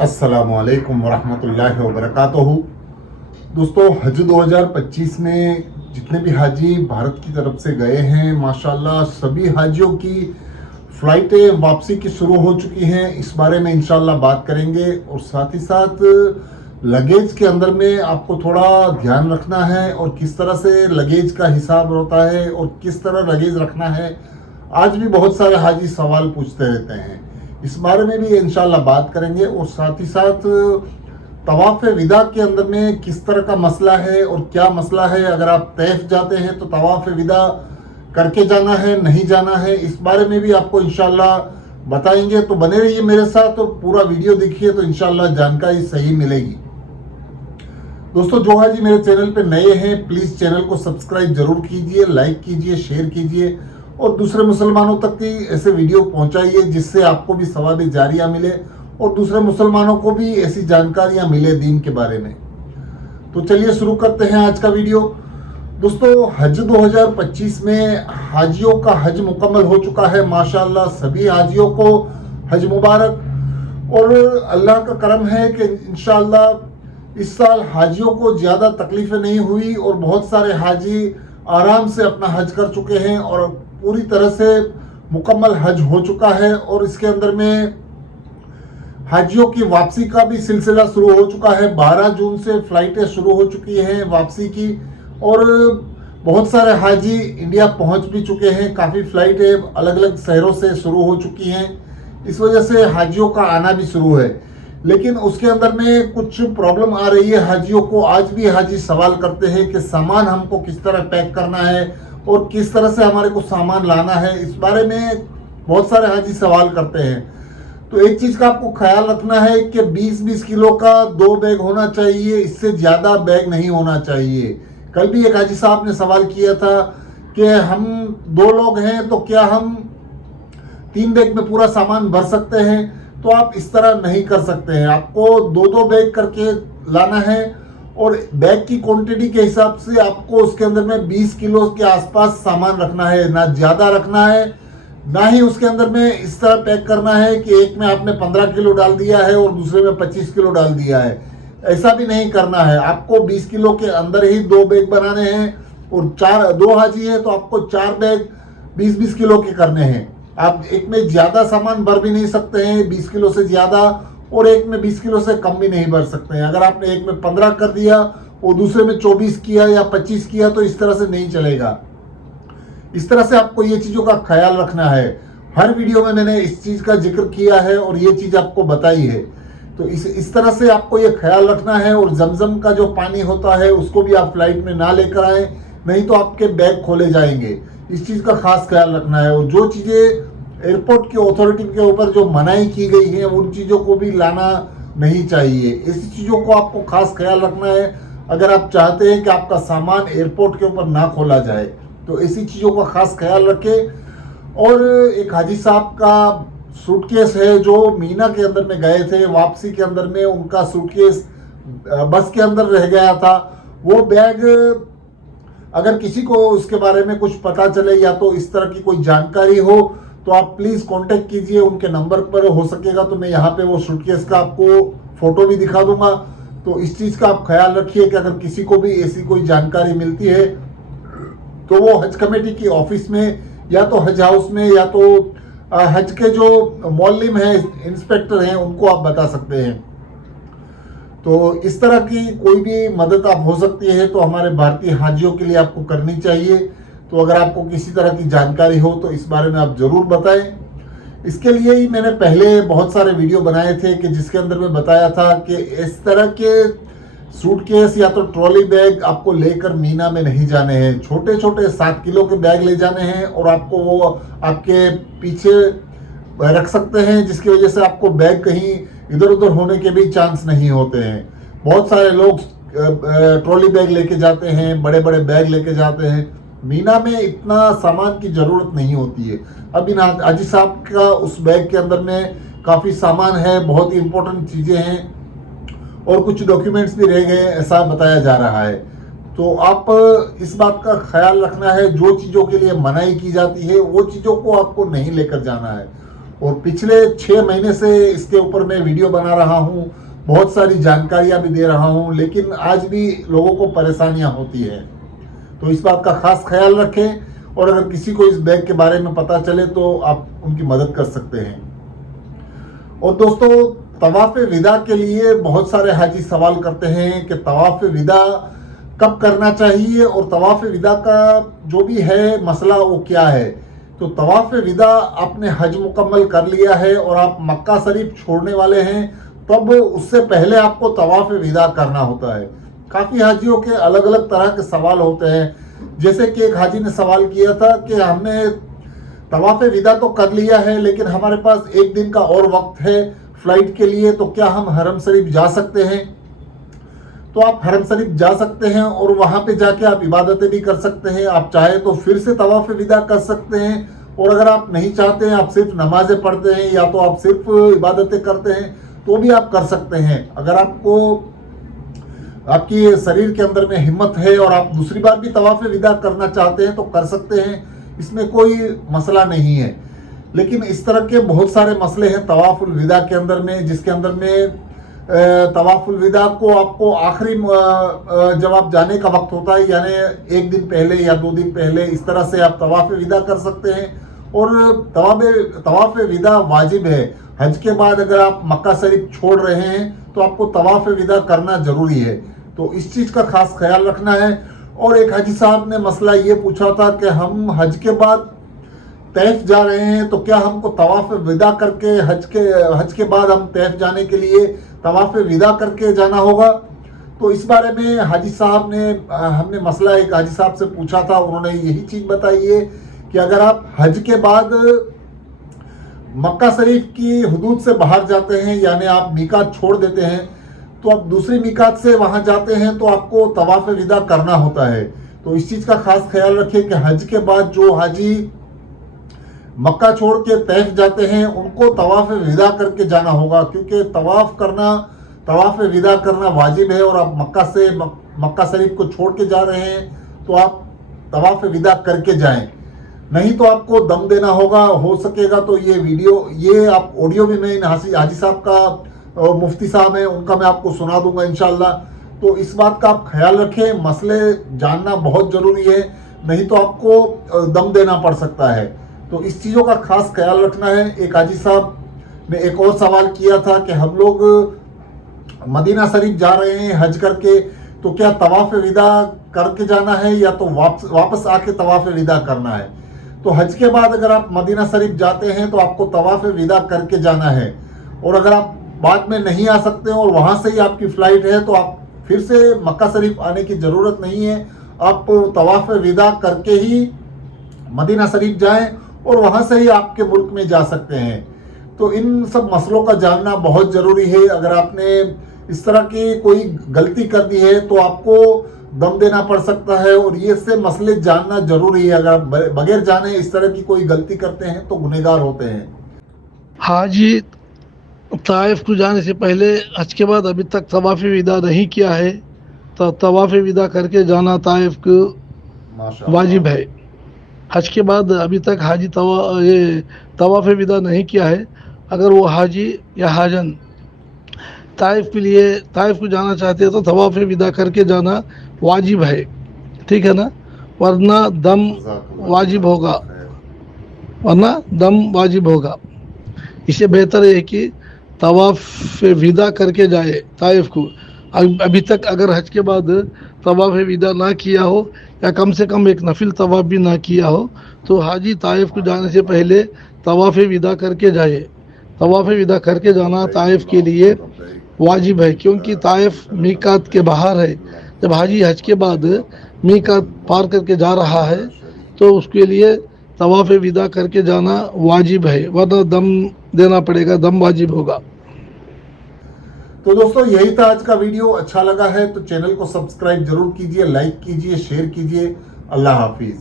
अस्सलामुअलैकुम वरहमतुल्लाहि वबरकातुहू। दोस्तों, हज 2025 में जितने भी हाजी भारत की तरफ से गए हैं, माशाल्लाह सभी हाजियों की फ़्लाइटें वापसी की शुरू हो चुकी हैं। इस बारे में इंशाल्लाह बात करेंगे और साथ ही साथ लगेज के अंदर में आपको थोड़ा ध्यान रखना है और किस तरह से लगेज का हिसाब होता है और किस तरह लगेज रखना है। आज भी बहुत सारे हाजी सवाल पूछते रहते हैं, इस बारे में भी इंशाल्लाह बात करेंगे। और साथ ही साथ तवाफ़ विदा के अंदर में किस तरह का मसला है और क्या मसला है। अगर आप तैफ जाते हैं तो तवाफ़ विदा करके जाना है, नहीं जाना है, इस बारे में भी आपको इंशाल्लाह बताएंगे। तो बने रहिए मेरे साथ और पूरा वीडियो देखिए, तो इंशाल्लाह जानकारी सही मिलेगी। दोस्तों, जो हाजी मेरे चैनल पे नए हैं, प्लीज़ चैनल को सब्सक्राइब जरूर कीजिए, लाइक कीजिए, शेयर कीजिए और दूसरे मुसलमानों तक की ऐसे वीडियो पहुंचाइए जिससे आपको भी सवाब जारिया मिले और दूसरे मुसलमानों को भी ऐसी जानकारियां मिले दीन के बारे में। तो चलिए शुरू करते हैं आज का वीडियो। दोस्तों, हज 2025 में हाजियों का हज मुकम्मल हो चुका है। माशाल्लाह सभी हाजियों को हज मुबारक। और अल्लाह का करम है कि इंशाल्लाह इस साल हाजियों को ज़्यादा तकलीफें नहीं हुई और बहुत सारे हाजी आराम से अपना हज कर चुके हैं और पूरी तरह से मुकम्मल हज हो चुका है। और इसके अंदर में हाजियों की वापसी का भी सिलसिला शुरू हो चुका है। 12 जून से फ्लाइटें शुरू हो चुकी हैं वापसी की और बहुत सारे हाजी इंडिया पहुंच भी चुके हैं। काफ़ी फ्लाइटें अलग अलग शहरों से शुरू हो चुकी हैं, इस वजह से हाजियों का आना भी शुरू है। लेकिन उसके अंदर में कुछ प्रॉब्लम आ रही है हाजियों को। आज भी हाजी सवाल करते हैं कि सामान हमको किस तरह पैक करना है और किस तरह से हमारे को सामान लाना है। इस बारे में बहुत सारे हाजी सवाल करते हैं। तो एक चीज़ का आपको ख्याल रखना है कि 20-20 किलो का 2 बैग होना चाहिए, इससे ज़्यादा बैग नहीं होना चाहिए। कल भी एक हाजी साहब ने सवाल किया था कि हम 2 लोग हैं तो क्या हम 3 बैग में पूरा सामान भर सकते हैं। तो आप इस तरह नहीं कर सकते हैं, आपको 2-2 बैग करके लाना है और बैग की क्वांटिटी के हिसाब से आपको उसके अंदर में 20 किलो के आसपास सामान रखना है, ना ज़्यादा रखना है ना ही उसके अंदर में इस तरह पैक करना है कि एक में आपने 15 किलो डाल दिया है और दूसरे में 25 किलो डाल दिया है। ऐसा भी नहीं करना है, आपको 20 किलो के अंदर ही 2 बैग बनाने हैं। और 2 हाजी है तो आपको 4 बैग 20-20 किलो के करने हैं। आप एक में ज़्यादा सामान भर भी नहीं सकते हैं 20 किलो से ज़्यादा, और एक में 20 किलो से कम भी नहीं भर सकते हैं। अगर आपने एक में 15 कर दिया और दूसरे में 24 किया या 25 किया तो इस तरह से नहीं चलेगा। इस तरह से आपको ये चीज़ों का ख्याल रखना है। हर वीडियो में मैंने इस चीज़ का जिक्र किया है और ये चीज़ आपको बताई है। तो इस तरह से आपको ये ख्याल रखना है। और जमजम का जो पानी होता है उसको भी आप फ्लाइट में ना लेकर आए, नहीं तो आपके बैग खोले जाएंगे। इस चीज़ का खास ख्याल रखना है। और जो चीज़ें एयरपोर्ट की अथॉरिटी के ऊपर जो मनाही की गई है उन चीज़ों को भी लाना नहीं चाहिए। ऐसी चीज़ों को आपको खास ख्याल रखना है अगर आप चाहते हैं कि आपका सामान एयरपोर्ट के ऊपर ना खोला जाए। तो ऐसी चीज़ों का खास ख्याल रखें। और एक हाजी साहब का सूटकेस है जो मीना के अंदर में गए थे, वापसी के अंदर में उनका सूटकेस बस के अंदर रह गया था। वो बैग अगर किसी को उसके बारे में कुछ पता चले या तो इस तरह की कोई जानकारी हो तो आप प्लीज़ कांटेक्ट कीजिए उनके नंबर पर। हो सकेगा तो मैं यहाँ पे वो सूटकेस का आपको फ़ोटो भी दिखा दूंगा। तो इस चीज़ का आप ख्याल रखिए कि अगर किसी को भी ऐसी कोई जानकारी मिलती है तो वो हज कमेटी की ऑफिस में या तो हज हाउस में या तो हज के जो मौलिम है, इंस्पेक्टर हैं, उनको आप बता सकते हैं। तो इस तरह की कोई भी मदद आप हो सकती है तो हमारे भारतीय हाजियों के लिए आपको करनी चाहिए। तो अगर आपको किसी तरह की जानकारी हो तो इस बारे में आप ज़रूर बताएं। इसके लिए ही मैंने पहले बहुत सारे वीडियो बनाए थे कि जिसके अंदर मैं बताया था कि इस तरह के सूटकेस या तो ट्रॉली बैग आपको लेकर मीना में नहीं जाने हैं। छोटे छोटे 7 किलो के बैग ले जाने हैं और आपको वो आपके पीछे रख सकते हैं, जिसकी वजह से आपको बैग कहीं इधर उधर होने के भी चांस नहीं होते हैं। बहुत सारे लोग ट्रॉली बैग लेके जाते हैं, बड़े बड़े बैग लेके जाते हैं। मीना में इतना सामान की ज़रूरत नहीं होती है। अब इन हाजी साहब का उस बैग के अंदर में काफ़ी सामान है, बहुत ही इंपॉर्टेंट चीज़ें हैं और कुछ डॉक्यूमेंट्स भी रह गए ऐसा बताया जा रहा है। तो आप इस बात का ख्याल रखना है, जो चीज़ों के लिए मनाही की जाती है वो चीज़ों को आपको नहीं लेकर जाना है। और पिछले 6 महीने से इसके ऊपर मैं वीडियो बना रहा हूँ, बहुत सारी जानकारियां भी दे रहा हूँ, लेकिन आज भी लोगों को परेशानियां होती है। तो इस बात का खास ख्याल रखें और अगर किसी को इस बैग के बारे में पता चले तो आप उनकी मदद कर सकते हैं। और दोस्तों, तवाफ विदा के लिए बहुत सारे हाजी सवाल करते हैं कि तवाफ विदा कब करना चाहिए और तवाफ विदा का जो भी है मसला वो क्या है। तो तवाफ विदा आपने हज मुकम्मल कर लिया है और आप मक्का शरीफ छोड़ने वाले हैं, तब उससे पहले आपको तवाफ विदा करना होता है। काफ़ी हाजियों के अलग अलग तरह के सवाल होते हैं। जैसे कि एक हाजी ने सवाल किया था कि हमने तवाफ विदा तो कर लिया है लेकिन हमारे पास एक दिन का और वक्त है फ्लाइट के लिए, तो क्या हम हरम शरीफ जा सकते हैं? तो आप हरम शरीफ जा सकते हैं और वहां पे जाके आप इबादतें भी कर सकते हैं। आप चाहे तो फिर से तवाफ विदा कर सकते हैं, और अगर आप नहीं चाहते हैं, आप सिर्फ नमाजें पढ़ते हैं या तो आप सिर्फ इबादतें करते हैं, तो भी आप कर सकते हैं। अगर आपको आपकी शरीर के अंदर में हिम्मत है और आप दूसरी बार भी तवाफ विदा करना चाहते हैं तो कर सकते हैं, इसमें कोई मसला नहीं है। लेकिन इस तरह के बहुत सारे मसले हैं तवाफुल विदा के अंदर में, जिसके अंदर में तवाफुल विदा को आपको आखिरी जब आप जाने का वक्त होता है, यानी एक दिन पहले या 2 दिन पहले, इस तरह से आप तवाफ विदा कर सकते हैं। और तवाफ विदा वाजिब है। हज के बाद अगर आप मक्का शरीफ छोड़ रहे हैं तो आपको तवाफ विदा करना जरूरी है, तो इस चीज़ का खास ख्याल रखना है। और एक हाजी साहब ने मसला ये पूछा था कि हम हज के बाद तैफ जा रहे हैं, तो क्या हमको तवाफ विदा करके हज के बाद हम तैफ जाने के लिए तवाफ विदा करके जाना होगा? तो इस बारे में हाजी साहब ने हमने मसला एक हाजी साहब से पूछा था, उन्होंने यही चीज़ बताई है कि अगर आप हज के बाद मक्का शरीफ की हुदूद से बाहर जाते हैं, यानी आप मीकात छोड़ देते हैं, तो आप दूसरी मीकात से वहां जाते हैं तो आपको तवाफ विदा करना होता है। तो इस चीज़ का खास ख्याल रखें कि हज के बाद जो हाजी मक्का छोड़ के तैफ जाते हैं उनको तवाफ विदा करके जाना होगा, क्योंकि तवाफ विदा करना वाजिब है। और आप मक्का शरीफ को छोड़ के जा रहे हैं तो आप तवाफ विदा करके जाएं, नहीं तो आपको दम देना होगा। हो सकेगा तो ये आप ऑडियो भी मैं हाजी साहब का मुफ्ती साहब हैं उनका मैं आपको सुना दूंगा इंशाल्लाह। तो इस बात का आप ख्याल रखें, मसले जानना बहुत ज़रूरी है, नहीं तो आपको दम देना पड़ सकता है। तो इस चीज़ों का खास ख्याल रखना है। एक हाजी साहब ने एक और सवाल किया था कि हम लोग मदीना शरीफ जा रहे हैं हज करके, तो क्या तवाफ विदा करके जाना है या तो वापस आके तवाफ विदा करना है? तो हज के बाद अगर आप मदीना शरीफ जाते हैं तो आपको तवाफ विदा करके जाना है, और अगर आप बाद में नहीं आ सकते और वहाँ से ही आपकी फ़्लाइट है तो आप फिर से मक्का शरीफ आने की ज़रूरत नहीं है। आप तवाफ विदा करके ही मदीना शरीफ जाएं और वहाँ से ही आपके मुल्क में जा सकते हैं। तो इन सब मसलों का जानना बहुत ज़रूरी है। अगर आपने इस तरह की कोई गलती कर दी है तो आपको दम देना पड़ सकता है, और ये से मसले जानना जरूरी है। अगर बगैर जाने इस तरह की कोई गलती करते हैं तो गुनहगार होते हैं। हाजी ताइफ को जाने से पहले हज के बाद अभी तक तवाफ़ विदा नहीं किया है, तो तवाफ़ विदा करके जाना ताइफ को वाजिब है। हज के बाद अभी तक हाजी तवाफ़ विदा नहीं किया है, अगर वो हाजी या हाजन ताइफ को जाना चाहते हैं तो तवाफ़ विदा करके जाना वाजिब है, ठीक है ना, वरना दम वाजिब होगा। इससे बेहतर है कि तवाफ़ विदा करके जाए ताइफ को। अभी तक अगर हज के बाद तवाफ़ विदा ना किया हो या कम से कम एक नफिल तवाफ़ भी ना किया हो, तो हाजी ताइफ को जाने से पहले तवाफ़ विदा करके जाए। तवाफ़ विदा करके जाना ताइफ के लिए वाजिब है, क्योंकि ताइफ मीकात के बाहर है। जब हाजी हज के बाद मीकात पार करके जा रहा है तो उसके लिए तवाफ़ विदा करके जाना वाजिब है, वरना दम देना पड़ेगा, दम वाजिब होगा। तो दोस्तों, यही था आज का वीडियो। अच्छा लगा है तो चैनल को सब्सक्राइब जरूर कीजिए, लाइक कीजिए, शेयर कीजिए। अल्लाह हाफिज।